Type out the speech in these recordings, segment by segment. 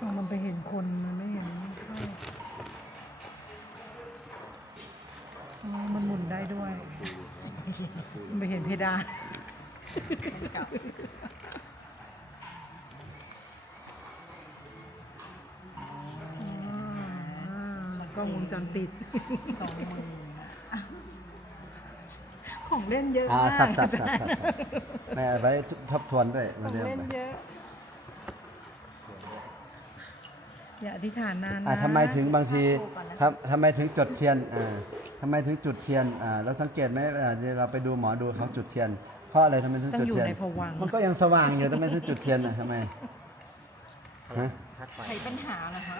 เอามันไปเห็นคนมันไม่เห็นเข้าอ๋อมันหมุนได้ด้วย มันไปเห็นเพดานอ๋อกล้องวงจรปิดสองหมื่นของเล่นเยอะอ่ามากสับสับสับสับไม่เอาไว้ทบทวนด้วยขมาองเรียเล่นไปเยอะ อย่าอธิษฐานนานนะอ่าทำไมถึงบางทีทำทำไมถึงจุดเทียนอ่าทำไมถึงจุดเทียนอ่าเราสังเกตไหมอ่าเดี๋ยวเราไปดูหมอดูเขาจุดเทียน เพราะอะไรทำไมถึงต้องจุดอยู่เทียน ในภวังค์มันก็ยังสว่างอยู่ทำไมถึงจุดเทียนอะทำไมฮะไขปัญหาเหรอคะ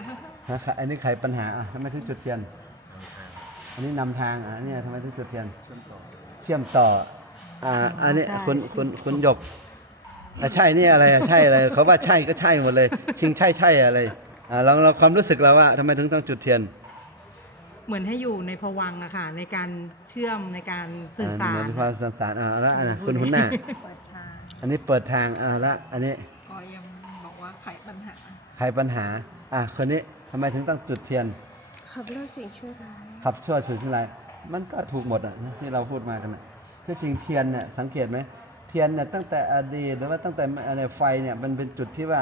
ฮะใครอันนี้ใครปัญหาอะทำไมถึงจุดเทียน อันนี้นำทางอะอันนี้ทำไมถึงจุดเทียน เชื่อมต่ออ่าอันนี้คุณคุณคุณหยกอะใช่นี่อะไรอะใช่อะไรเขาว่าใช่ก็ใช่หมดเลย สิ่งใช่ใช่อะไร อ่าลองเราความรู้สึกเราว่าทำไมถึงต้องจุดเทียนเหมือนให้อยู่ในภวังค์อะค่ะ ในการเชื่อมในการสื่อสารเหมือนความสื่อสารอ่าแล้วอันนะคุณหัวหน้า เปิดทางอันนี้เปิดทางอ่าละอันนี้ก็ยังบอกว่าไขปัญหา ใครปัญหาอะคนนี้ทำไมถึงต้องจุดเทียน ขับไล่สิ่งชั่วร้ายขับชั่วฉุดชั่วไรายมันก็ถูกหมดอะนะที่เราพูดมากันอะที่จริงเทียนเนี่ยสังเกตไหมเทียนเนี่ยตั้งแต่อดีตหรือว่าตั้งแต่อะไรไฟเนี่ยมันเป็นจุดที่ว่า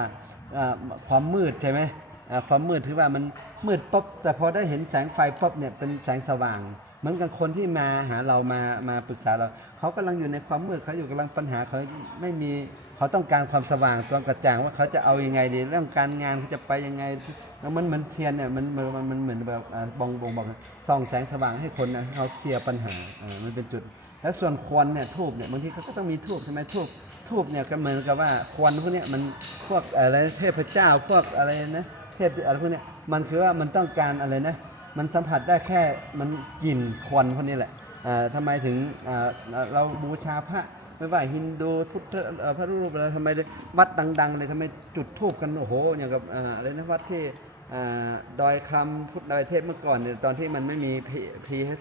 อ่าความมืดใช่ไหมอ่า ความมืดที่ว่ามันมืดปุ๊บแต่พอได้เห็นแสงไฟปุ๊บเนี่ยเป็นแสงสว่างเหมือนกับคนที่มาหาเรามามาปรึกษาเรา เขากำลังอยู่ในความมืดเขาอยู่กำลังปัญหาเขาไม่มีเขาต้องการความสว่างความกระจ่างว่าเขาจะเอายังไงดีเรื่องการงานเขาจะไปยังไงแล้วมันเหมือนเทียนเนี่ยมันมันมันเหมือนแบบบองบองบอกส่องแสงสว่างให้คนนะเขาเคลียร์ปัญหาอ่ามันเป็นจุด แล้วส่วนควันเนี่ยทูบเนี่ยบางทีเขาก็ต้องมีทูบใช่ไหมทูบทูบเนี่ยก็เหมือนกับว่าควันพวกเนี้ยมันพวกอะไรเทพเจ้าพวกอะไรนะ เทพอะไรพวกเนี้ยมันคือว่ามันต้องการอะไรนะ มันสัมผัสได้แค่มันกลิ่นควันพวกนี้แหละอ่าทำไมถึงอ่าเราบูชาพระไม่ว่าฮินดูพุทธพระรูปอะไรทำไมวัดดัง ๆ เลยทำไมจุดทูบกันโอ้โหอย่างกับอ่าอะไรนะวัดที่อ่าดอยคำพุทธดอยเทพเมื่อก่อนเนี่ยตอนที่มันไม่มี PS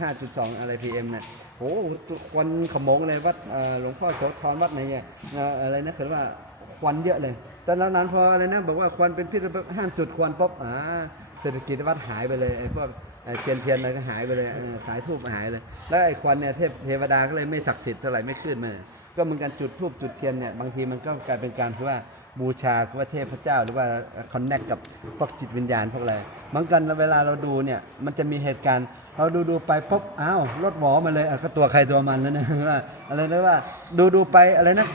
ห้าจุดสองอะไร PM เนี่ยโอ้โหควันขโมงเลยวัดหลวงพ่อโสธรวัดไหนเนี่ยเอ่ออะไรนะคือว่าควันเยอะเลย แตอนนั้นพออะไรนะบอกว่าควันเป็นพิษห้ามจุดควันปุ๊บอ่าเศรษฐกิจวัดหายไปเลยไอ้พวกเทียนเทียนอะไรก็หายไปเลยขายทูบหายเลย แล้วไอ้ควันเนี่ยเทพเทวดาก็เลยไม่ศักดิ์สิทธิ์เท่าไหร่ไม่ขึ้นมาก็เหมือนกันจุดทูบจุดเทียนเนี่ยบางทีมันก็กลายเป็นการคือว่าบูชาคือว่าเทพเจ้าหรือว่าคอนเนคกับพวกจิตวิญญาณพวกอะไรเหมือนกันเวลาเราดูเนี่ยมันจะมีเหตุการณ์ เราดูดูไปปุ๊บอ้าวรถหวอมาเลยอะก็ตัวใครตัวมันแล้วนะว่าอะไรนะว่า ดูดูไปอะไรนะ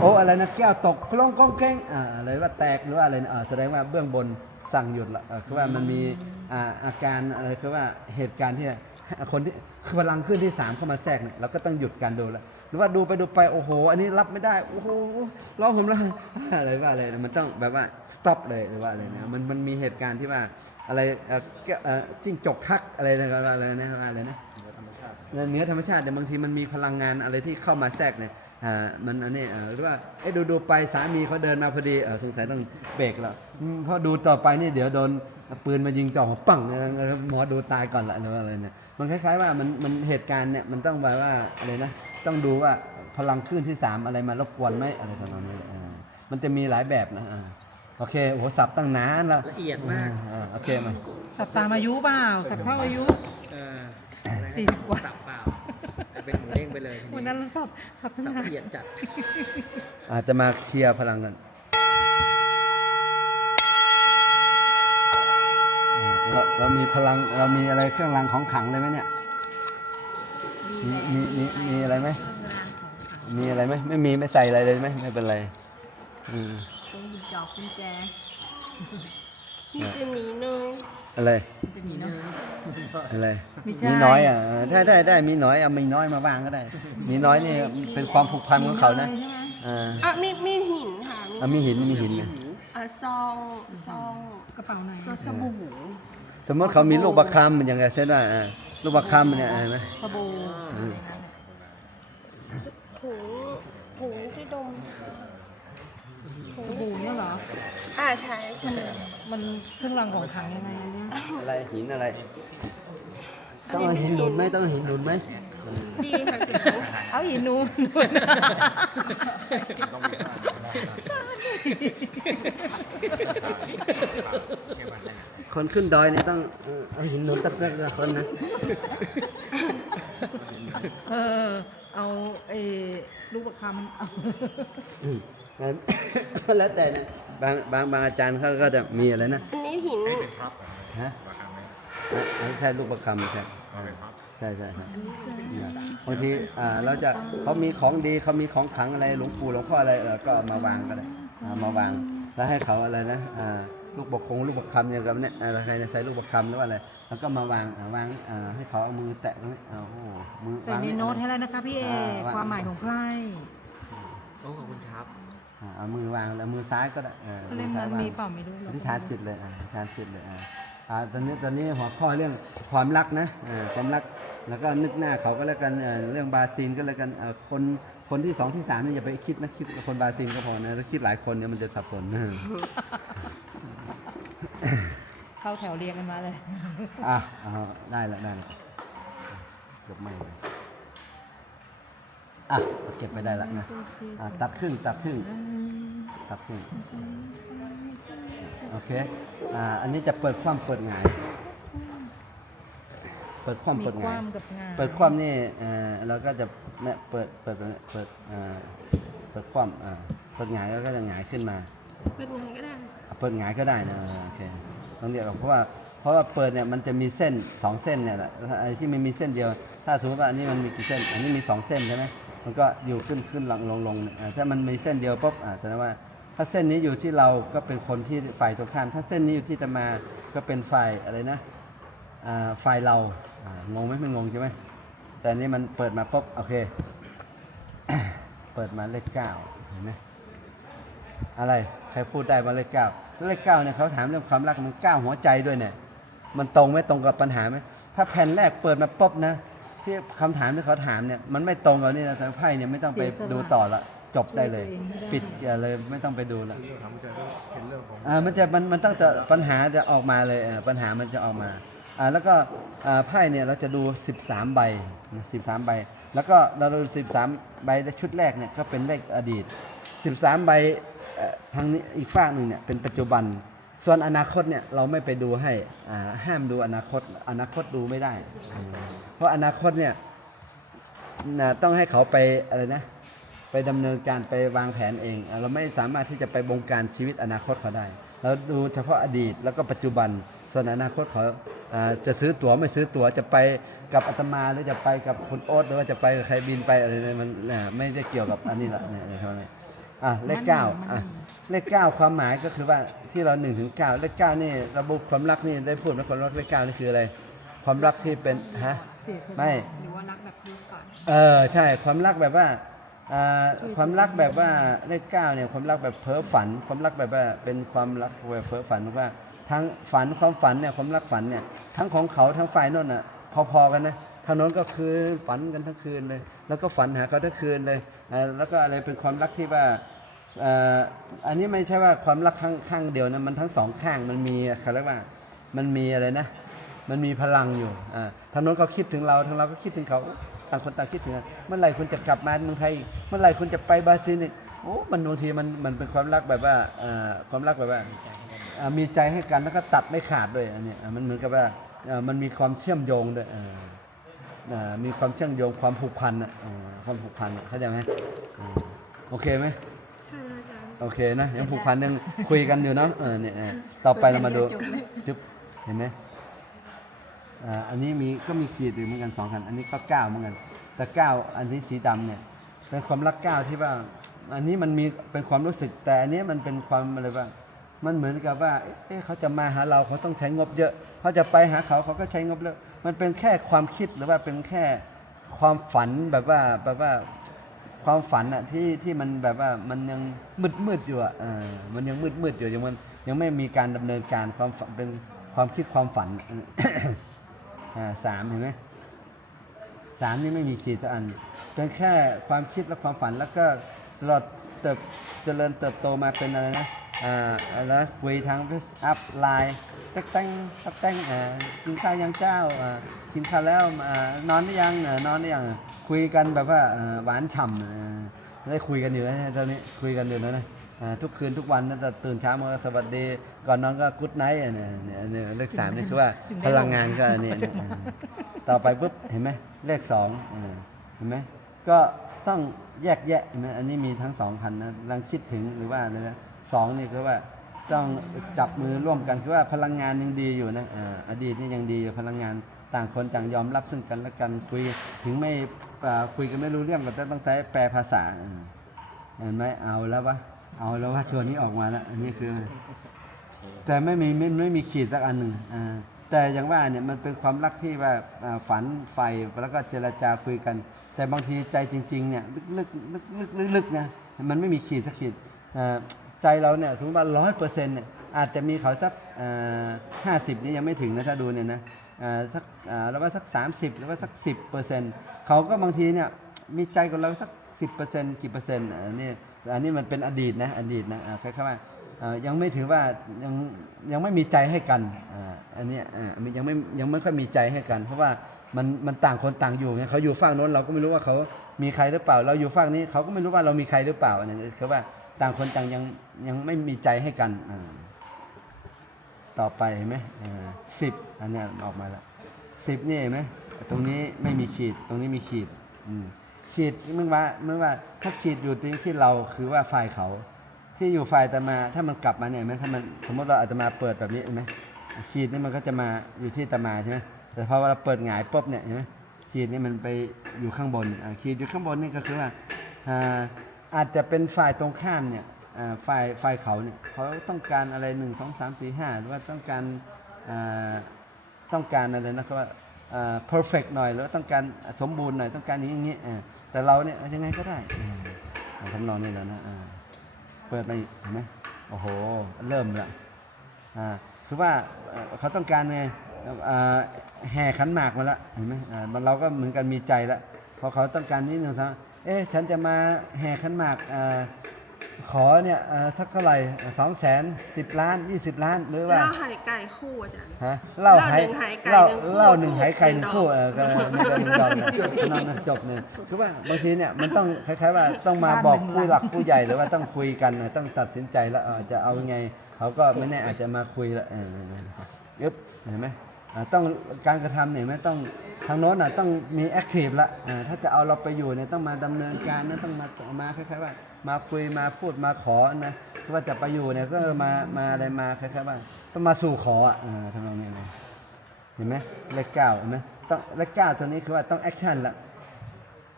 โอ้อะไรนะแก้วตกคล้องก้องแก้งอ่าอะไรว่าแตกหรือว่าอะไรนะอ่าแสดงว่าเบื้องบนสั่งหยุดละเออคือว่ามันมีอ่าอาการอะไรคือว่าเหตุการณ์ที่คนที่พลังขึ้นที่สามเข้ามาแทรกเนี่ยเราก็ต้องหยุดการดูแล้ว หรือว่าดูไปดูไปโอ้โห อันนี้รับไม่ได้โอ้โหร้องผมแล้วอะไรว่าอะไรนะมันต้องแบบว่า stop เลยหรือว่าอะไรนะมันมันมีเหตุการณ์ที่ว่าอะไรเอ่อแก้วเอ่อจิ้งจกทักอะไรนะอะไรนะอะไรนะเหนือธรรมชาติเนี่ยบางทีมันมีพลังงานอะไรที่เข้ามาแทรกเนี่ยอ่ามันอันนี้เอ่อหรือว่าเอ๊ะดูดูไปสามีเขาเดินมาพอดีเออสงสัยต้องเบรกแล้วอืมเพราะดูต่อไปนี่เดี๋ยวโดนปืนมายิงจ่อหัวปังเนี่ยหมอดูตายก่อนละหรือว่าอะไรเนี่ยมันคล้ายๆว่ามันมันเหตุการณ์เนี่ยมันต้องแบบว่าอะไรนะ ต้องดูว่าพลังคลื่นที่สามอะไรมารบกวนไหมอะไรทำนองนี้อ่ามันจะมีหลายแบบนะอ่าโอเคโอ้โหสับตั้งนานแล้วละเอียดมาก อ่าโอเคมา สับตามอายุเปล่า สับเท่าอายุ เออสี่สิบกว่า สับเปล่าแต่เป็นหมูเด้งไปเลยทีวันนั้นเราสับสับทั้งสับนานละเอียดจัด อาจจะมาเคลียร์พลังกันอ่าเราเรามีพลังเรามีอะไรเครื่องรางของขลังเลยไหมเนี่ย มีมีมีมีอะไรไหมมีอะไรไหมไม่มีไม่ใส่อะไรเลยไหมไม่เป็นไรอืมต้องหยิบจอกกุญแจมีแต่หมีเนยอะไรจะมีเนยอะไรไม่ใช่มีน้อยอะเออได้ได้ได้มีน้อยเอามีน้อยมาวางก็ได้ มีน้อยนี่เป็นความผูกพันของเขานะอ่าอะมีมีหินค่ะอะมีหินมีหินนะอะซองซองกระเป๋าไหนก็สบู่สมมติเขามีลูกประคำมันอย่างไรเช่นว่าอ่า ลูกประคำเนี่ยเห็นไหมสบู่อืมถุงถุงที่ดมถุงสบู่เนี่ยเหรอ อ่าใช่ใช่มันเครื่องรางของขลังยังไงอันเนี่ยอะไรหินอะไร ต้องเอาหินหนุนไหมต้องเอาหินหนุนไหมดีค่ะสิเอาหินนูน คนขึ้นดอยเนี่ยต้องเอ่อเอาหินหนุนตักเล็กคนนะเออ เอาไอ้ลูกประคำเอาอืมงั้นแล้วแต่นะบางบางบางอาจารย์เขาก็จะมีอะไรนะอันนี้หินฮะอะอันนนใช่ลูกประคำใช่ใช่ใช่ใช่บางทีอ่าเราจะเขามีของดีเขามีของขลังอะไรหลวงปู่หลวงพ่ออะไรเออก็เอามาวางก็ได้เอามาวางแล้วให้เขาอะไรนะอ่า ลูกบกคงลูกบกคำอย่างกับเนี่ยอะไรใครจะใส่ลูกบกคำหรือว่าอะไรแล้วก็มาวางอ่าวางอ่าให้เขาเอามือแตะตรงนี้เอาโอ้โหมือใส่วางในโน้ตให้แล้วนะคะพี่เออ่าวางความหมายของไพร่โอ้ขอบคุณครับอ่าเอามือวางแล้วมือซ้ายก็ได้เออเล่มอซ้านั้ยนวางมีเปล่าไม่รู้อธิษฐานจิตเลยอะอธิษฐานจิตเลยอะอ่าตอนนี้ตอนนี้หัวข้อเรื่องความรักนะอ่าความรักแล้วก็นึกหน้าเขาก็แล้วกันเอ่อเรื่องบาซีนก็แล้วกันเอ่อคนคนที่สองที่สามนี่อย่าไปคิดนะคิดคนบาซีนก็พอนะถ้าคิดหลายคนเนี่ยมันจะสับสนนะ เข้าแถวเรียงกันมาเลยอะเอาได้แล้วได้แล้วเก็บไม่เลยอะเก็บไปได้แล้วนะอะตัดครึ่งตัดครึ่งตัดครึ่งโอเคอ่าอันนี้จะเปิดความเปิดหงายเปิดความมีเปิดหาวคางมกับงานเปิดความนี่เอ่อเราก็จะเนี่ยเปิดเปิดเปิดเปิดเอ่อเปิดความอ่าเปิดหงายแล้วก็จะหงายขึ้นมา เป็นไงก็ได้ เปิดหงายก็ได้นะโอเคต้องเรียกว่าเพราะว่าเพราะว่าเปิดเนี่ยมันจะมีเส้นสองเส้นเนี่ยแหละไอ้ที่มันมีเส้นเดียว ถ้าสมมติว่าอันนี้มันมีกี่เส้น อันนี้มีสองเส้นใช่ไหมมันก็อยู่ขึ้นขึ้นลงลงลงถ้ามันมีเส้นเดียวปุ๊บอ่าแสดงว่าถ้าเส้นนี้อยู่ที่เราก็เป็นคนที่ฝ่ายตรงข้าม ถ้าเส้นนี้อยู่ที่ตมาก็เป็นฝ่ายอะไรนะอ่าฝ่ายเราอ่างงไหมไม่งงใช่ไหมแต่นนี้มันเปิดมาปุ๊บโอเค เปิดมาเลขเก้าเห็นไหม อะไรใครพูดได้มาเลขเก้าเลขเก้าเนี่ยเขาถามเรื่องความรักมันเก้าหัวใจด้วยเนี่ย มันตรงไหมตรงกับปัญหาไหมถ้าแผ่นแรกเปิดมาปุ๊บนะที่คำถามที่เขาถามเนี่ยมันไม่ตรงกับนี่นะทางไพ่เนี่ยไม่ต้องไปดูต่อละจบได้เลย ปิดอย่าเลยไม่ต้องไปดูละอ่ามันจะมันมันตั้งแต่ปัญหาจะออกมาเลยอ่าปัญหามันจะออกมาอ่าแล้วก็อ่าไพ่เนี่ยเราจะดู 13 ใบนะ13 ใบ แล้วก็เราดู 13 ใบในชุดแรกเนี่ยก็เป็นเลขอดีต 13 ใบทางนี้อีกฝากหนึ่งเนี่ยเป็นปัจจุบัน ส่วนอนาคตเนี่ยเราไม่ไปดูให้ห้ามดูอนาคต อนาคตดูไม่ได้ เพราะอนาคตเนี่ยต้องให้เขาไปอะไรนะไปดำเนินการไปวางแผนเอง เราไม่สามารถที่จะไปบงการชีวิตอนาคตเขาได้ เราดูเฉพาะอดีตแล้วก็ปัจจุบัน ส่วนอนาคตเขาจะซื้อตั๋วไม่ซื้อตั๋วจะไปกับอาตมาหรือจะไปกับคุณโอ๊ตหรือว่าจะไปกับใครบินไปอะไรเนี่ยมันไม่ได้เกี่ยวกับอันนี้ละเนี่ยเท่านั้น อะเลขเก้าอะเลขเก้าความหมายก็คือว่าที่เราหนึ่งถึงเก้าเลขเก้านี่ระบบความรักนี่ได้พูดไหมความรักเลขเก้านี่คืออะไร ความรักที่เป็นฮะเสียสละไม่หรือว่ารักแบบดูฝันเออใช่ความรักแบบว่าอ่าความรักแบบว่าเลขเก้าเนี่ยความรักแบบเพ้อฝัน ความรักแบบว่าเป็นความรักแบบเพ้อฝันว่าทั้งฝันความฝันเนี่ยความรักฝันเนี่ยทั้งของเขาทั้งฝ่ายโน่นอะพอๆกันนะ ทางโน้นก็คือฝันกันทั้งคืนเลย แล้วก็ฝันหาเขาทั้งคืนเลยแล้วก็อะไรเป็นความรักที่ว่าอ่าอันนี้ไม่ใช่ว่าความรักข้างข้างเดียวนะมันทั้งสองข้างมันมีเขาเรียกว่ามันมีอะไรนะ มันมีพลังอยู่อ่าทางโน้นเขาคิดถึงเราทางเราก็คิดถึงเขาต่างคนต่างคิดถึงกันเมื่อไหร่คุณจะกลับมาเมืองไทยเมื่อไหร่คุณจะไปบราซิลอีกโอ้มันบางทีมันมันเป็นความรักแบบว่าอ่าความรักแบบว่าอ่ามีใจให้กันแล้วก็ตัดไม่ขาดด้วยอันนี้มันเหมือนกับว่าอ่ามันมีความเชื่อมโยงด้วย มีความเชื่อมโยงความผูกพันอะอ่าความผูกพันอะเข้าใจไหมอ่าโอเคไหมใช่อาจารย์โอเคนะยังผูกพันยังคุยกันอยู่เนาะเออเนี่ยเออต่อไปเรามาดูจบเลยจุ๊บเห็นไหมอ่าอันนี้มีก็มีขีดอยู่เหมือนกันสองคัน อันนี้ก็เก้าเหมือนกัน แต่เก้าอันนี้สีดำเนี่ยเป็นความรักเก้าที่ว่า อันนี้มันมีเป็นความรู้สึก แต่อันนี้มันเป็นความอะไรบ้างมันเหมือนกับว่าเอ๊ะเขาจะมาหาเราเขาต้องใช้งบเยอะ เขาจะไปหาเขาเขาก็ใช้งบเยอะ มันเป็นแค่ความคิดหรือว่าเป็นแค่ความฝันแบบว่าแบบว่าความฝันอะที่ที่มันแบบว่ามันยังมืดมืดอยู่อะเออมันยังมืดมืดอยู่ยังมันยังไม่มีการดำเนินการความฝันเป็นความคิดความฝันอ่าสามเห็นไหมสามนี่ไม่มีขีดสักอันเป็นแค่ความคิดและความฝันแล้วก็ตลอดเติบเจริญเติบโตมาเป็นอะไรนะอ่าอะไรนะคุยทางเฟซอัพไลน์ ตักแตงตักแตงอ่ากินข้าวยังเจ้าอ่ากินข้าวแล้วอ่านอนหรือยังอ่านอนหรือยังคุยกันแบบว่าอ่าหวานฉ่ำอ่าได้คุยกันอยู่นะตอนนี้คุยกันอยู่นะนะอ่าทุกคืนทุกวันนั่นจะตื่นเช้ามาสวัสดีก่อนนอนก็กุ๊ดไนท์เนี่ยเนี่ยเนี่ยเลขสามนี่คือว่าพลังงานก็อันนี้นะอ่าต่อไปปุ๊บเห็นไหมเลขสองอ่าเห็นไหมก็ต้องแยกแยะเห็นไหมอันนี้มีทั้งสองพันนะลังคิดถึงหรือว่าอะไรนะสองนี่คือว่า ต้องจับมือร่วมกันคือว่าพลังงานยังดีอยู่นะอ่าอดีตนี่ยังดีอยู่พลังงานต่างคนต่างยอมรับซึ่งกันและกันคุยถึงไม่อ่าคุยกันไม่รู้เรื่องก็ต้องใช้แปลภาษาอ่าเห็นไหมเอาแล้ววะเอาแล้วว่าตัวนี้ออกมาแล้วอันนี้คือ แต่ไม่มีไม่ไม่มีขีดสักอันหนึ่งอ่าแต่อย่างว่าเนี่ยมันเป็นความรักที่ว่าอ่าฝันใฝ่แล้วก็เจรจาคุยกัน แต่บางทีใจจริง ๆ เนี่ยลึกๆลึกๆลึกๆนะมันไม่มีขีดสักขีดอ่า ใจเราเนี่ยสมมติว่าร้อยเปอร์เซ็นต์เนี่ยอาจจะมีเขาสักห้าสิบนี่ยังไม่ถึงนะถ้าดูเนี่ยนะสักอ่าแล้วว่าสัก 30หรือว่าสัก 10เปอร์เซ็นต์เขาก็บางทีเนี่ยมีใจกับเราสัก 10เปอร์เซ็นต์กี่เปอร์เซ็นต์อันนี้อันนี้มันเป็นอดีตนะอดีตนะอ่าคล้ายๆว่ายังไม่ถือว่ายังยังไม่มีใจให้กันอันนี้ยังไม่ยังไม่ค่อยมีใจให้กัน เพราะว่ามันมันต่างคนต่างอยู่ไงเขาอยู่ฝั่งโน้นเราก็ไม่รู้ว่าเขามีใครหรือเปล่า เราอยู่ฝั่งนี้เขาก็ไม่รู้ว่าเรามีใครหรือเปล่าอันนี้คือว่า ต่างคนต่างยังยังไม่มีใจให้กันต่อไปเห็นไหมสิบอันนี้ออกมาแล้วสิบนี่เห็นไหมตรงนี้ไม่มีขีดตรงนี้มีขีดขีดมึงว่ามึงว่าถ้าขีดอยู่ที่ที่เราคือว่าฝ่ายเขา ที่อยู่ฝ่ายตมาถ้ามันกลับมาเนี่ยไหมถ้ามันสมมติเราอาตมาเปิดแบบนี้เห็นไหมขีดนี่มันก็จะมาอยู่ที่ตมาใช่ไหมแต่พอเราเปิดหงายปุ๊บเนี่ยเห็นไหมขีดนี่มันไปอยู่ข้างบนขีดอยู่ข้างบนนี่ก็คือว่า อาจจะเป็นฝ่ายตรงข้ามเนี่ยฝ่ายฝ่ายเขาเนี่ยเขาต้องการอะไรหนึ่งสองสามสี่ห้าหรือว่าต้องการต้องการอะไรนะครับว่า perfect หน่อยหรือว่าต้องการสมบูรณ์หน่อยต้องการอย่างนี้อย่างนี้เออแต่เราเนี่ยยังไงก็ได้เออเอาทำนองนี้แล้วนะเปิดมาอีกเห็นไหมโอ้โห เริ่มละคือว่าเขาต้องการไงแห่ขันหมากมาแล้วเห็นไหมเราก็เหมือนกันมีใจล้วพอเขาต้องการนิดนึงซะ เอ๊ะฉันจะมาแห่ขันหมากอ่าขอเนี่ยเอ่อสักเท่าไหร่สองแสนสิบล้านยี่สิบล้านหรือว่าเล่าไห่ไก่คู่อาจารย์ฮะเหล่าเหล้าหนึ่งไหไก่เหล้าหนึ่งคู่เหล้าหนึ่งไหไก่หหนึ่นึ่งงคู่ดอกเออก็ไม่ได้หนึ่งดอกเนี่ยนั่นนะจบเนี่ยคือว่าบางทีเนี่ยมันต้องคล้ายๆว่าต้องมาบอกผู้หลักผู้ใหญ่หรือว่าต้องคุยกันนะต้องตัดสินใจแล้วเออจะเอายังไงเขาก็ไม่แน่อาจจะมาคุยละเออยึบเห็นไหม อ่าต้องการกระทำเนี่ยไม่ต้องทางโน้นอะต้องมีแอคทีฟละอ่าถ้าจะเอาเราไปอยู่เนี่ยต้องมาดำเนินการนะต้องมามาคล้ายๆว่า มาคุยมาพูดมาขอนะว่าจะไปอยู่เนี่ยก็มามาอะไรมาคล้ายๆว่าต้องมาสู่ขออะทำนองนี้เลยเห็นไหมเลขเก้าเห็นไหมต้องเลขเก้าตัวนี้คือว่าต้องแอคชั่นละ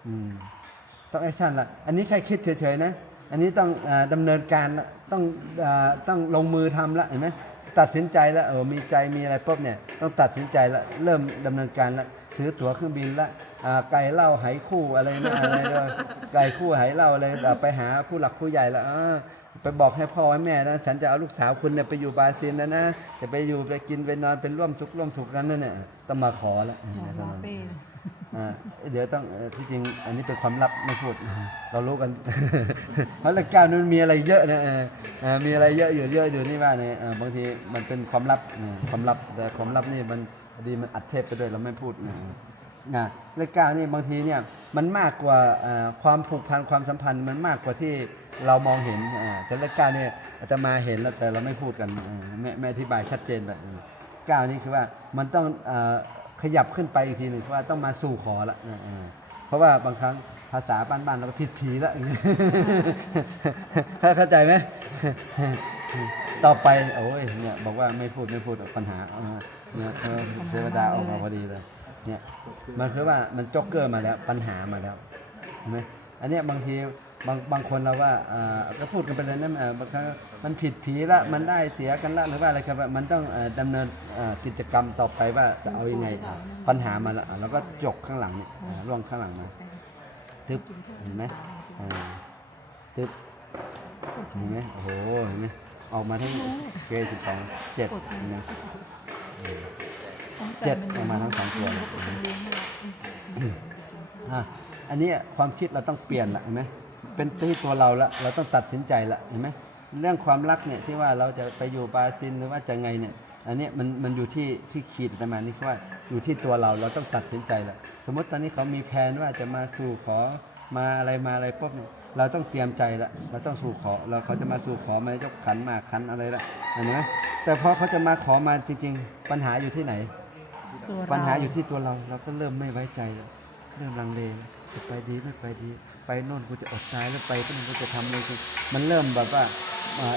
อืมต้องแอคชั่นละอันนี้แค่คิดเฉยๆนะ อันนี้ต้องอาดำเนินการละต้องอาต้องลงมือทำละเห็นไหม ตัดสินใจแล้วเออมีใจมีอะไรปุ๊บเนี่ยต้องตัดสินใจและเริ่มดำเนินการและซื้อตั๋วเครื่องบินละอ่าไก่เหล้าไหคู่อะไรนะอะไรด้วยไก่คู่ไหเหล้าอะไรอ่าไปหาผู้หลักผู้ใหญ่ละเออไปบอกให้พ่อให้แม่นะฉันจะเอาลูกสาวคุณเนี่ยไปอยู่บราซิลนะนะจะไปอยู่ไปกินไปนอนเป็นร่วมสุขร่วมสุขกันนั่นเนี่ยต้องมาขอละหมอหมอเป้อ่า เดี๋ยวต้องที่จริงอันนี้เป็นความลับไม่พูดเรารู้กันเพราะรายการนั้นมีอะไรเยอะนะมีอะไรเยอะอยู่เยอะอยู่นี่ว่าเนี่ยบางทีมันเป็นความลับความลับแต่ความลับนี่มันพอดีมันอัดเทปไปด้วยเราไม่พูดนะนะรายกานี่บางทีเนี่ยมันมากกว่าความผูกพันความสัมพันธ์ มันมากกว่าที่เรามองเห็นแต่รายการเนี่ยอาจจะมาเห็นแล้วแต่เราไม่พูดกันไม่ไม่อธิบายชัดเจนแบบก้าวนี้คือว่ามันต้องอ ขยับขึ้นไปอีกทีหนึ่งว่าต้องมาสู่ขอละเพราะว่าบางครั้งภาษาบ้านๆเราก็ผิดผีละเข้าใจไหมต่อไปโอ้ยเนี่ยบอกว่าไม่พูดไม่พูดปัญหาเนี่ยเออเทวดาออกมาพอดีเลยเนี่ยมันคือว่ามันจ็อกเกอร์มาแล้วปัญหามาแล้วเห็นไหมอันเนี้ยบางที บางบางคนเราว่าอ่าก็พูดกันไปเลยนะเอ่อบางครั้งมันผิดผีละมันได้เสียกันละหรือว่าอะไรครับว่ามันต้องเอ่อดำเนินอ่ากิจกรรมต่อไปว่าจะเอายังไงอะปัญหามาแล้วอะแล้วก็จกข้างหลังเนี่ยอ่าร่วงข้างหลังมาทึบเห็นไหมอ่าทึบเห็นไหมโอ้โหเห็นไหมออกมาทั้งเกสิบสองเจ็ดเห็นไหมเออเจ็ดออกมาทั้งสองตัวเลยเห็นไหมอะอันนี้ความคิดเราต้องเปลี่ยนละเห็นไหม เป็นที่ตัวเราละเราต้องตัดสินใจละเห็นไหมเรื่องความรักเนี่ยที่ว่าเราจะไปอยู่บราซิลหรือว่าจะไงเนี่ยอันเนี้ยมันมันอยู่ที่ที่ขีดประมาณนี้คือว่าอยู่ที่ตัวเราเราต้องตัดสินใจละสมมติตอนนี้เขามีแผนว่าจะมาสู่ขอมาอะไรมาอะไรปุ๊บเนี่ยเราต้องเตรียมใจละเราต้องสู่ขอเราเขาจะมาสู่ขอมายกขันหมากขันอะไรละเห็นไหมแต่พอเขาจะมาขอมาจริง ๆ ปัญหาอยู่ที่ไหนตัวเราปัญหาอยู่ที่ตัวเราเราก็เริ่มไม่ไว้ใจแล้วเริ่มลังเลจะไปดีไม่ไปดี ไปโน่นกูจะอดตายแล้วไปที่นั่นกูจะทำอะไรกูมันเริ่มแบบว่า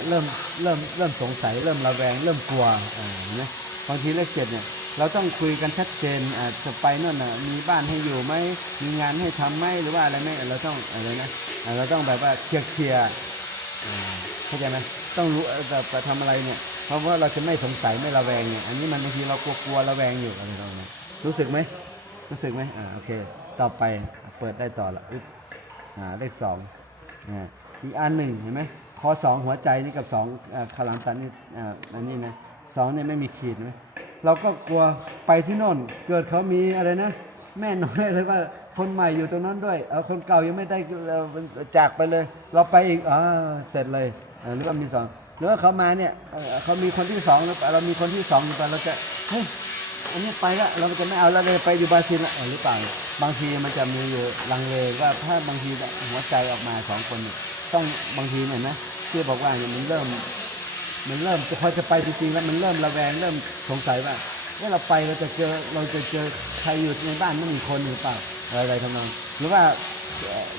เริ่มเริ่มเริ่มสงสัย เริ่มระแวง เริ่มกลัวเนไหมบางทีเลขเจ็ดเนี่ยเราต้องคุยกันชัดเจนอ่าจะไปโน่นมีบ้านให้อยู่ไหมมีงานให้ทำไหมหรือว่าอะไรไหมเราต้องอะไรนะเราต้องแบบว่าเคลียร์เคลียร์เข้าใจไหมต้องรู้เอ่อแบบจะทำอะไรเนี่ยเพราะว่าเราจะไม่สงสัยไม่ระแวงเนี่ยอันนี้มันบางทีเรากลัวกลัวระแวงอยู่อะไรเราเนี่ยรู้สึกไหมรู้สึกไหมอ่าโอเค ต่อไปเปิดได้ต่อละ อ่าเลขสองอ่าอีกอันหนึ่งเห็นไหมพอสองหัวใจนี่กับสองอขางหลังตันนี่อ่าอันนี้นะสองเนี่ยไม่มีขีดไหมเราก็กลัวไปที่โน่นเกิดเขามีอะไรนะ แม่น้อยอะไรว่าคนใหม่อยู่ตรงนั้นด้วยเอาคนเก่ายังไม่ได้จากไปเลย เราไปอีกอ่าเสร็จเลยหรือว่ามีสองหรือว่าเขามาเนี่ยเขามีคนที่สองหรือเปล่าเรามีคนที่สองหรือเปเราจะเฮ้ย อันนี้ไปละเราจะไม่เอาแล้วเลยไปอยู่บราซิลละหรือเปล่าบางทีมันจะมีอยู่ลังเลว่าถ้าบางทีหัวใจออกมาสองคนต้องบางทีเนี่ยนะที่บอกว่าเนี่ยมันเริ่ม มันเริ่มพอจะไปจริงๆแล้วมันเริ่มระแวงเริ่มสงสัยว่าว่าเราไปเราจะเจอเราจะเจอใครอยู่ในบ้านนั่มีคนหรือเปล่าอะไรทำนองหรือว่า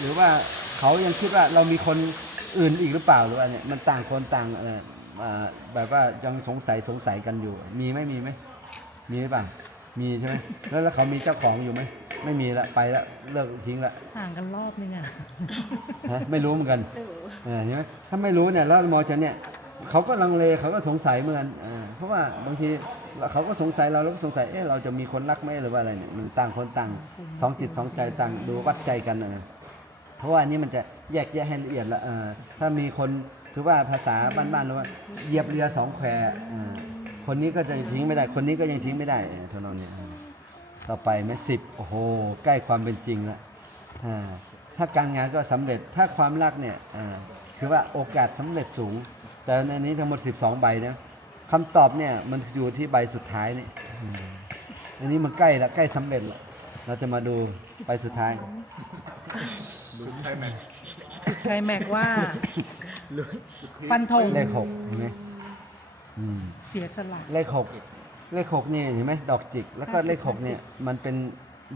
หรือว่าเขายังคิดว่าเรามีคนอื่นอีกหรือเปล่าหรือว่าเนี่ยมันต่างคนต่างเออแบบว่ายังสงสัยสงสัยกันอยู่ มีไหมมีไหม มีหรือเปล่ามีใช่ไหมแล้วแล้วเขามีเจ้าของอยู่ไหมไม่มีละไปละเลิกทิ้งละห่างกันรอบนึงอะฮะไม่รู้เหมือนกันเออใช่ไหมถ้าไม่รู้เนี่ยแล้วมอจะเนี่ยเขาก็ลังเลเขาก็สงสัยเหมือนกันเออเพราะว่าบางทีเขาก็สงสัยเราเราก็สงสัยเออเราจะมีคนรักไหมหรือว่าอะไรเนี่ยมันต่างคนต่างสองจิตสองใจต่างดูวัดใจกันนะเพราะว่าอันนี้มันจะแยกแยะให้ละเอียดละเออถ้ามีคนคือว่าภาษาบ้านๆเราว่าเหยียบเรือสองแควเออ คนนี้ก็จะทิ้งไม่ได้ คนนี้ก็ยังทิ้งไม่ได้เออเท่านั้นเนี่ยเออต่อไปไหมสิบโอ้โห ใกล้ความเป็นจริงละอ่าถ้าการงานก็สำเร็จถ้าความรักเนี่ยอ่าคือว่าโอกาสสำเร็จสูง แต่ในนี้ทั้งหมด 12 ใบนะคำตอบเนี่ยมันอยู่ที่ใบสุดท้ายนี่อืมอันนี้มันใกล้ละใกล้สำเร็จละเราจะมาดูใบสุดท้ายไคลแม็กว่า ฟันธงเลขหกเห็นไหม อืมเสียสละเลขหกเลขหกนี่เห็นไหมดอกจิก แล้วก็เลขหกเนี่ยมันเป็น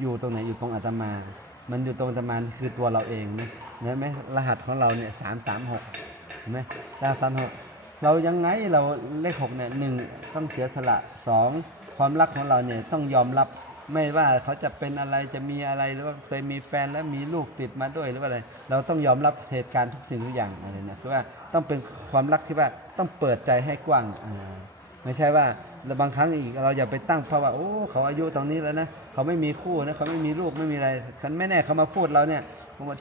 อยู่ตรงไหนอยู่ตรงอาตมา มันอยู่ตรงอาตมาคือตัวเราเองนะเห็นไหมรหัสของเราเนี่ยสามสามหกเห็นไหมรหัสสามหกเรายังไงเราเลขหกเนี่ยหนึ่งต้องเสียสละสองความรักของเราเนี่ยต้องยอมรับไม่ว่าเขาจะเป็นอะไรจะมีอะไรหรือว่าเคยมีแฟนแล้วมีลูกติดมาด้วยหรือว่าอะไร เราต้องยอมรับเหตุการณ์ทุกสิ่งทุกอย่างอะไรเนี่ยคือว่าต้องเป็นความรักที่ว่า ต้องเปิดใจให้กว้างไม่ใช่ว่าเราบางครั้งอีกเราอย่าไปตั้งเพราะว่าโอ้เขาอายุตรงนี้แล้วนะเขาไม่มีคู่นะเขาไม่มีลูกไม่มีอะไรฉันไม่แน่เขามาพูดเราเนี่ย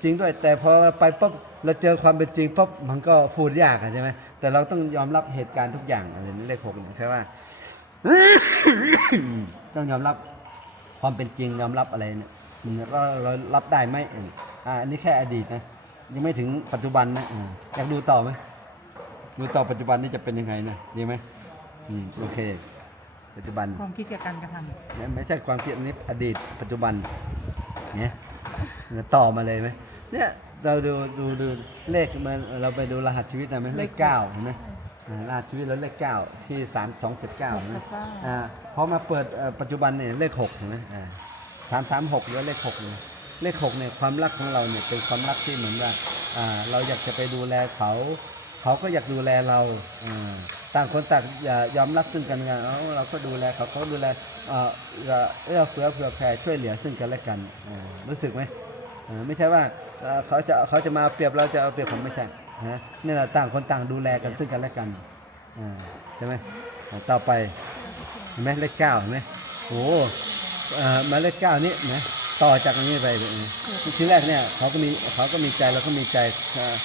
จริงด้วย แต่พอไปปุ๊บเราเจอความเป็นจริงปุ๊บมันก็พูดยากใช่ไหมแต่เราต้องยอมรับเหตุการณ์ทุกอย่างอะไรนี่เลขหกแค่ว่า ต้องยอมรับความเป็นจริงยอมรับอะไรเนี่ยเราเรารับได้ไหมอ่าอันนี้แค่อดีตนะยังไม่ถึงปัจจุบันนะอยากดูต่อไหม ดูต่อปัจจุบันนี่จะเป็นยังไงนะดีไหมอืมโอเค ปัจจุบันความคิดกับการกระทเนี่ยไม่ใช่ความคิดอันนี้อดีตปัจจุบันเนี่ยต่อมาเลยไหมเนี่ยเราดูดูดูเลขมันเราไปดูรหัสชีวิตนะไหมเลขเก้าเห็นไหมอ่ารหัสชีวิตแล้วเลขเก้าที่สามสองเจ็ดเก้าเห็นไหมอ่าพอมาเปิดเอ่อปัจจุบันเนี่ยเลขหกเห็นไหมอ่าสามสามหกหรือเลขหกเนี่ยเลขหกเนี่ยความรักของเราเนี่ยเป็นความรักที่เหมือนว่าอ่าเราอยากจะไปดูแลเขา เขาก็อยากดูแลเราอ่าต่างคนต่างอย่ายอมรับซึ่งกันและกันเอาเราก็ดูแลเขาเขาดูแลเอ่อเอื้อเอื้อเฟื้อเผื่อแผ่ช่วยเหลือซึ่งกันและกันอ่ารู้สึกไหมอ่าไม่ใช่ว่าเอ่อเขาจะเขาจะมาเปรียบเราจะเอาเปรียบผมไม่ใช่ฮะนี่แหละต่างคนต่างดูแลกันซึ่งกันและกันอ่าใช่ไหมอ่าต่อไปเห็นไหมเลขเก้าเห็นไหมโอ้โหอ่าหมายเลขเก้านี่นะต่อจากอันนี้ไปเลยทีแรกเนี่ยเขาก็มีเขาก็มีใจเราก็มีใจอ่า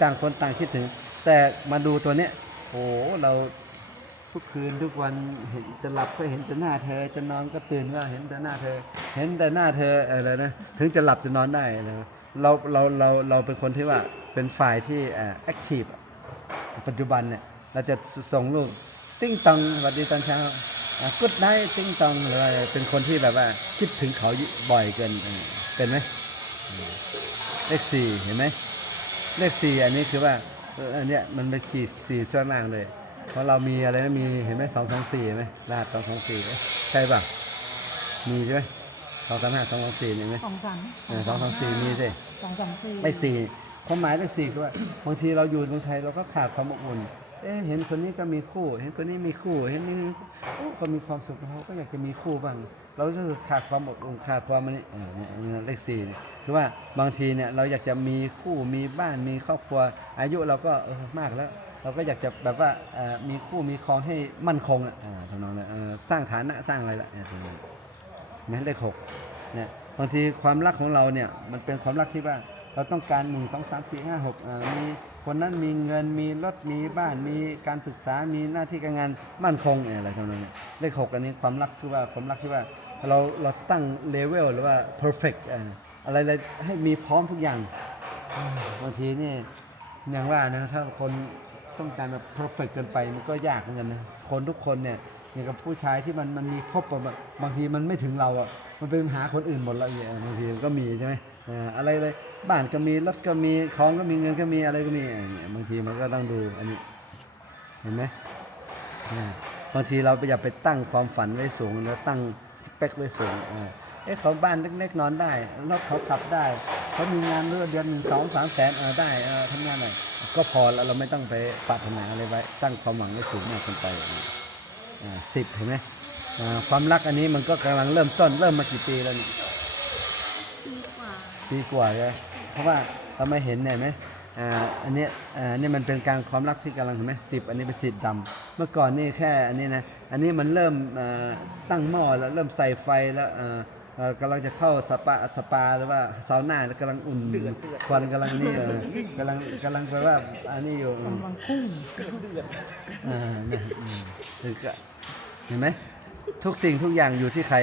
ต่างคนต่างคิดถึง แต่มาดูตัวเนี้ยโอ้โหเราทุกคืนทุกวันเห็นจะหลับก็เห็นแต่หน้าเธอ จะนอนก็ตื่นก็เห็นแต่หน้าเธอ เห็นแต่หน้าเธออะไรนะถึงจะหลับจะนอนได้นะเราเราเราเราเป็นคนที่ว่าเป็นฝ่ายที่แอคทีฟปัจจุบันเนี่ยเราจะส่งลูกติ้งตองสวัสดีตอนเช้ากุดได้ติ้งตองหรือว่าเป็นคนที่แบบว่าคิดถึงเขาบ่อยเกินเป็นไหมเลขสี่เห็นไหมเลขสี่อันนี้คือว่า อออันเนี้ยมันเป็นขีดสี่ส่วนล่างเลย เพราะเรามีอะไรนะมีเห็นไหมสองสองสี่ไหมรหัสสองสองสี่ใช่ป่ะมีใช่ไหมสองสามห้าสองสองสี่เห็นไหมสองสามเออสองสองสี่มีสิสองสามสี่เลขสี่ความหมายเลขสี่คือว่าบางทีเราอยู่เมืองไทยเราก็ขาดความอบอุ่น เอ๊เห็นคนนี้ก็มีคู่ เห็นคนนี้มีคู่ เห็นนี่มีคู่โอ้ก็มีความสุขเขาก็อยากจะมีคู่บ้าง เราก็ขาดความอบอุ่นขาดความนี่เออเนี่ยเลขสี่คือว่าบางทีเนี่ยเราอยากจะมีคู่มีบ้านมีครอบครัว อายุเราก็เออมากแล้ว เราก็อยากจะแบบว่ามีคู่มีครองให้มั่นคงอะอ่าทำนองนั้นสร้างฐานะสร้างอะไรละเนี่ยทำนองนั้เลขหกเนี่ยบางทีความรักของเราเนี่ยมันเป็นความรักที่ว่า เราต้องการหนึ่งสองสามสี่ห้าหกมีคนนั้นมีเงินมีรถมีบ้านมีการศึกษามีหน้าที่การงานมั่นคงอะไรทำนองนี้เลขหกอันนี้ความรักคือว่าความรักที่ว่าเราเราตั้งเลเวลหรือว่า perfect อะไรอะไรให้มีพร้อมทุกอย่างบางทีนี่อย่างว่านะถ้าคนต้องการแบบ perfect เกินไปมันก็ยากเหมือนกันนะคนทุกคนเนี่ยอย่างกับผู้ชายที่มันมันมีครบหมดแบบบางทีมันไม่ถึงเราอะมันไปหาคนอื่นหมดแล้วอย่างบางทีก็มีใช่ไหม อ่าอะไรเลยบ้านก็มีรถก็มีของก็มีเงินก็มีอะไรก็มีอย่างเงี้ยบางทีมันก็ต้องดูอันนี้เห็นไหมบางทีเราอย่าไปตั้งความฝันไว้สูงแล้วตั้งสเปคไว้สูงอ่าเอ๊ะเขาบ้านเล็กๆนอนได้รถเขาขับได้เขามีงานเรื่อเดือนหนึ่งสองสามแสนเออได้เออทำงานหน่อยก็พอแล้วเราไม่ต้องไปปรารถนาอะไรไว้ ตั้งความหวังไว้สูงมากเกินไปอ่าสิบเห็นไหมความรักอันนี้มันก็กำลังเริ่มต้นเริ่มมากี่ปีแล้วนี่ ปีกว่าเลยเพราะว่าเราไม่เห็นเนี่ยเห็นไหมอ่าอันเนี้ยอ่าเนี่ยมันเป็นการความรักที่กำลังเห็นไหมสิบอันนี้เป็นสิบดำเมื่อก่อนนี่แค่อันนี้นะอันนี้มันเริ่มอ่าตั้งหม้อแล้วเริ่มใส่ไฟแล้วอ่าเอ่อกำลังจะเข้าสปาสปาหรือว่าซาวน่าแล้วกำลังอุ่นควันกำลังนี่เออกำลังกำลังแปลว่าอันนี้อยู่กำลังพุ่งอ่าเนี่ยอืมคือก็เห็นไหมทุกสิ่งทุกอย่างอยู่ที่ใคร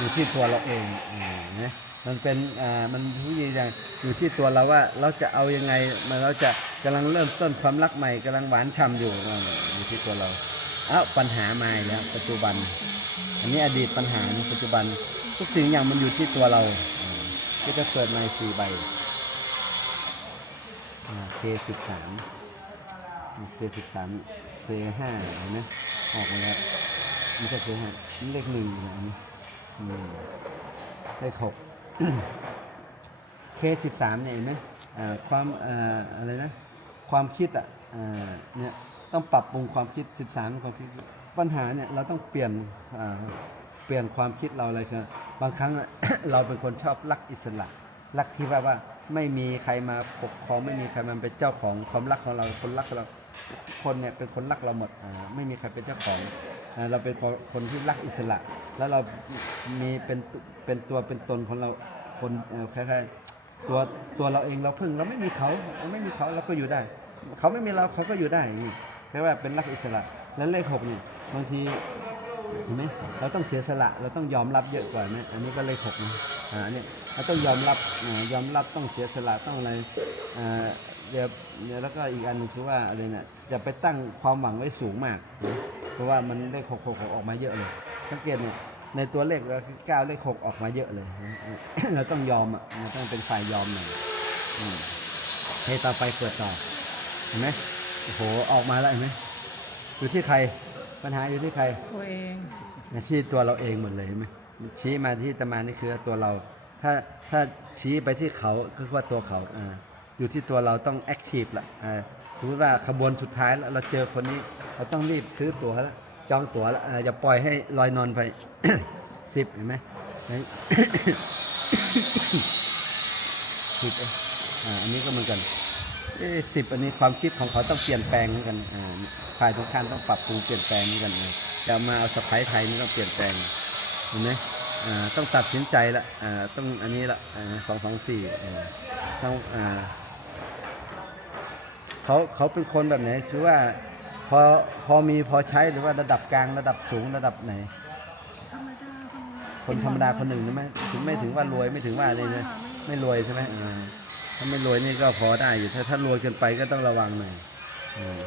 อยู่ที่ตัวเราเองอ่านะมันเป็นอ่ามันทุกอย่างอยู่ที่ตัวเราว่าเราจะเอายังไงมันเราจะกำลังเริ่มต้นความรักใหม่กำลังหวานฉ่ำอยู่อยู่ที่ตัวเราเอ้าปัญหามาอีกแล้วปัจจุบัน อันนี้อดีตปัญหาปัจจุบันทุกสิ่งอย่างมันอยู่ที่ตัวเราอ่าที่ก็เกิดมาสี่ใบเคสิบสามเคสิบสามเคห้าเห็นไหมออกมาแล้วไม่ใช่เคห้าเลขหนึ่งนะอันนี้ เลขหกเคสิบสามเนี่ยเห็นไหมความออะไรนะ ความคิดอะเนี่ยต้องปรับปรุงความคิด 13ความคิดปัญหาเนี่ยเราต้องเปลี่ยนเปลี่ยนความคิดเราเลยคือบางครั้งเราเป็นคนชอบรักอิสระรักที่ว่าว่าไม่มีใครมาปกครองไม่มีใครมาเป็นเจ้าของความรักของเราคนรักเราคนเนี่ยเป็นคนรักเราหมดไม่มีใครเป็นเจ้าของ อ่าเราเป็นคนคนที่รักอิสระ แล้วเรามีเป็นเป็นตัวเป็นตนของเราคนเอ่อคล้ายๆตัวตัวเราเองเราพึ่งเราไม่มีเขาเราไม่มีเขาเราก็อยู่ได้ เขาไม่มีเราเขาก็อยู่ได้อย่างนี้แค่ว่าเป็นรักอิสระ แล้วเลขหกนี่บางทีเห็นไหมเราต้องเสียสละเราต้องยอมรับเยอะกว่านะอันนี้ก็เลขหกนะอ่าอันนี้เราต้องยอมรับอ่ายอมรับต้องเสียสละต้องอะไรอ่าเดี๋ยวเดี๋ยวแล้วก็อีกอันหนึงคือว่าอะไรเนี่ยจะไปตั้งความหวังไว้สูงมากนะ ราะว่ามันเลขหกหกหกออกมาเยอะเลย สังเกตเนี่ยในตัวเลขเราคือเก้าเลขหกออกมาเยอะเลยนะเราต้องยอมอะเราต้องเป็นฝ่ายยอมหน่อยอืมให้ต่อไปเปิดต่อเห็นไหมโอ้โหออกมาแล้วเห็นไหมอยู่ที่ใครปัญหาอยู่ที่ใครตัวเองที่ตัวเราเองหมดเลยเห็นไหมชี้มาที่ตะมานี่คือตัวเรา ถ้าถ้าชี้ไปที่เขาคือว่าตัวเขาอ่าอยู่ที่ตัวเราต้องแอคทีฟละอ่าสมมติว่าขบวนสุดท้ายแล้วเราเจอคนนี้ เราต้องรีบซื้อตั๋วแล้วจองตั๋วแล้วอย่าปล่อยให้ลอยนอนไปสิบเห็นไหมสิบอันนี้ก็เหมือนกันสิบอันนี้ความคิดของเขาต้องเปลี่ยนแปลงเหมือนกันฝ่ายตรงข้ามต้องปรับปรุงเปลี่ยนแปลงเหมือนกันจะมาเอาสะพ้ายไทยนี่ต้องเปลี่ยนแปลงเห็นไหมต้องตัดสินใจละต้องอันนี้ละสองสองสี่ต้องเขาเขาเป็นคนแบบไหนคือว่า พอพอมีพอใช้หรือว่าระดับกลางระดับสูงระดับไหน ธรรมดาคนธรรมดาคนหนึ่งใช่ไหมถึงไม่ถึงว่ารวยไม่ถึงว่าอะไรนะไม่รวยใช่ไหมอ่าถ้าไม่รวยนี่ก็พอได้อยู่ถ้าถ้ารวยเกินไปก็ต้องระวังหน่อยอ่า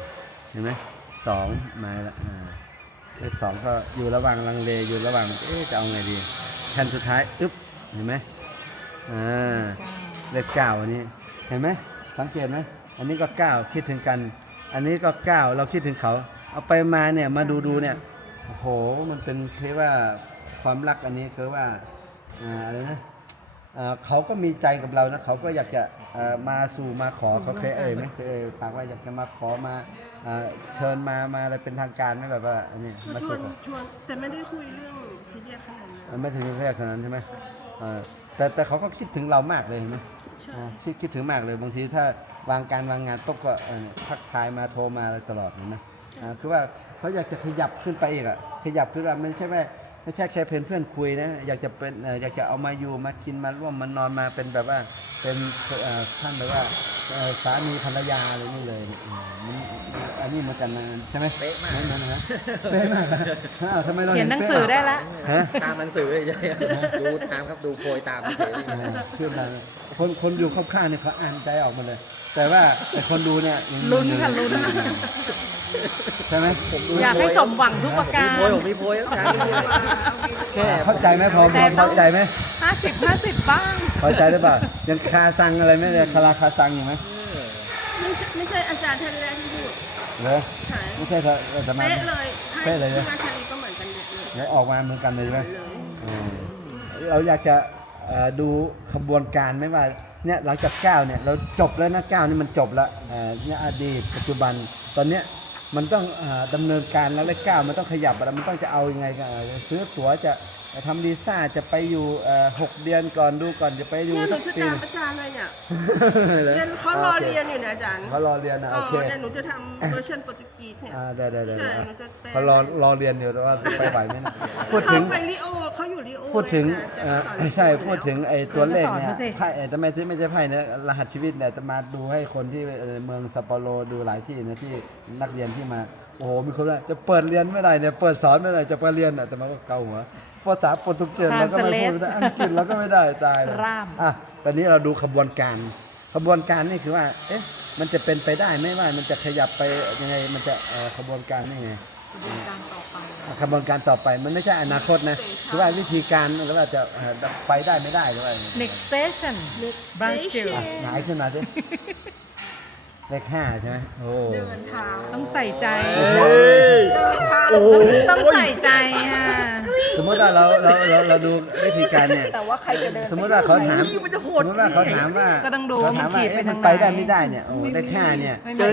เห็นไหมสองมาละอ่าเลขสองก็อยู่ระหว่างลังเลอยู่ระหว่างเอ๊ะจะเอาไงดีแผ่นสุดท้ายอึ๊บเห็นไหมอ่าเลขเก้าอันนี้เห็นไหมสังเกตไหมอันนี้ก็เก้าคิดถึงกัน อันนี้ก็เก้าเราคิดถึงเขา เอาไปมาเนี่ยมาดูดูเนี่ยโอ้โหมันเป็นคือว่าความรักอันนี้คือว่าอ่าอะไรนะอ่าเขาก็มีใจกับเรานะเขาก็อยากจะอ่ามาสู่มาขอเขาเคยเอ่ยไหมเคยเอ่ยปากว่าอยากจะมาขอมาอ่าเชิญมามาอะไรเป็นทางการไหมแบบว่าอันนี้ก็มาชวสู่นขอชวนแต่ไม่ได้คุยเรื่องซีเรียสขนาดนั้นมันไม่ถึงแค่ขนาดนั้นใช่ไหมเออแต่แต่เขาก็คิดถึงเรามากเลยเห็นไหมใช่อ่าคิดคิดถึงมากเลยบางทีถ้า วางการวางงานปุ๊บก็เอ่อทักทายมาโทรมาอะไรตลอดเห็นไหมอ่าคือว่าเขาอยากจะขยับขึ้นไปอีกอะขยับขึ้นว่าไม่ใช่ว่าไม่ใช่แค่เพื่อนเพื่อนคุยนะอยากจะเป็นเอ่ออยากจะเอามาอยู่มากินมาร่วมมานอนมาเป็นแบบว่าเป็นเอ่อท่านแบบว่าเอ่อสามีภรรยาอะไรนี่เลยอืมมันอันนี้เหมือนกันนะใช่ไหมเป๊ะมากเหอนกันนะเป๊ะมากนะอ้าวทำไมเราเขียนหนังสือได้ละฮะตามหนังสือเลยใช่ดูตามครับดูโพยตามเฉยๆอ่าขึ้นมาคนคนอยู่ข้างๆเนี่ยเขาอ่านใจออกมาเลย แต่ว่าแต่คนดูเนี่ยยังลุ้นค่ะลุ้น ใช่ไหมอยากให้สมหวังทุกประกามีโพยรผมมีโพยแล้วอาจารย์แค่เข้าใจไหมพอพแต่อต้อเข้างใจไหมห้าสิบห้าสิบบ้าง เข้าใจหรือเปล่ายังคาซังอะไรไหมเนี่ยคาราคาซังอยู่ไหมไม่ใช่ไม่ใช่อาจารย์ท่านแรกที่พูดเหรอใช่ไม่ใช่เธอแต่มา เป๊ะเลยเป๊ะเลยที่นะมาชาลีก็เหมือนกันเด็กเลยแล้วออกมาเหมือนกันเลยใช่ไหม เลยอืมเราอยากจะเอ่อดูขบวนการไหมว่า เนี่ยหลังจากก้าวเนี่ยเราจบแล้วนะก้าวนี่มันจบแล้วเนี่ยอดีตปัจจุบันตอนเนี้ยมันต้องเอ่อดำเนินการแล้วและก้าวมันต้องขยับแล้วมันต้องจะเอายังไงเอ่อซื้อตั๋วจะ ทำดีซ่าจะไปอยู่เอ่อหกเดือนก่อนดูก่อนจะไปอยู่เนี่ยหนูสักจะปีตามอาจารย์เลยเนี่ยหรเรียนเขารอโคเรียนอยู่เนี่ยอาจารย์เขารอเรียนนะอ๋โออเค เนี่ยหนูจะทำเวอร์ชันโปรตุเกสเนี่ย อ่าได้ได้ได้ใช่ได้หนูจะแปลเขารอรอเรียนอยู่แต่ว่าไปไหวไหมนะพูดถึเขางไปริโอเขาอยู่ริโอพูดถึงเลยอาจารย์เอ่อจะสอนริโอใช่พูดถึงไอ้ตัวเลขเนี่ยสอนมาสิ ไพ่เอ่อแต่ไม่ใช่ไม่ใช่ไพ่นะรหัสชีวิตเนี่ยจะมาดูให้คนที่เอ่อเมืองซัปโปโรดูหลายที่นะที่นักเรียนที่มาโอ้โหมีคนว่าจะเปิดเรียนเมื่อไหร่เนี่ยเปิดสอนเมื่อไหร่จะไปเรียนอะแต่มาก็เกาหัว ภาษาโปรตุเกสเราก็ไม่พูด Translate อังกฤษเราก็ไม่ได้ตายเลยร่ามอะตอนนี้เราดูขบวนการขบวนการนี่คือว่า เอ๊ะ มันจะเป็นไปได้ไหมว่า มันจะขยับไปยังไง มันจะเอ่อขบวนการนี่ไงการต่อไปขบวนการต่อไป มันไม่ใช่อนาคตนะ คือว่าวิธีการหรือว่าจะเอ่อไปได้ไม่ได้หรือว่า next station Brazil อะหงายขึ้นมาสิ เลขห้าใช่ไหมโอ้ เดินเท้าต้องใส่ใจเฮ้ยต้องใส่ใจอะ สมมติว่าเราเราเราเราดูวิธีการเนี่ย แต่ว่าใครจะเดินสมมติว่าเขาถามมันจะโหสดมมติว่าเขาถามว่าก็ต้องดูเขาถามว่ามันขีดไปเอ๊ะทางมันไปได้ไหนไม่ได้เนี่ย โอ้เลขห้าเนี่ย ไม่ได้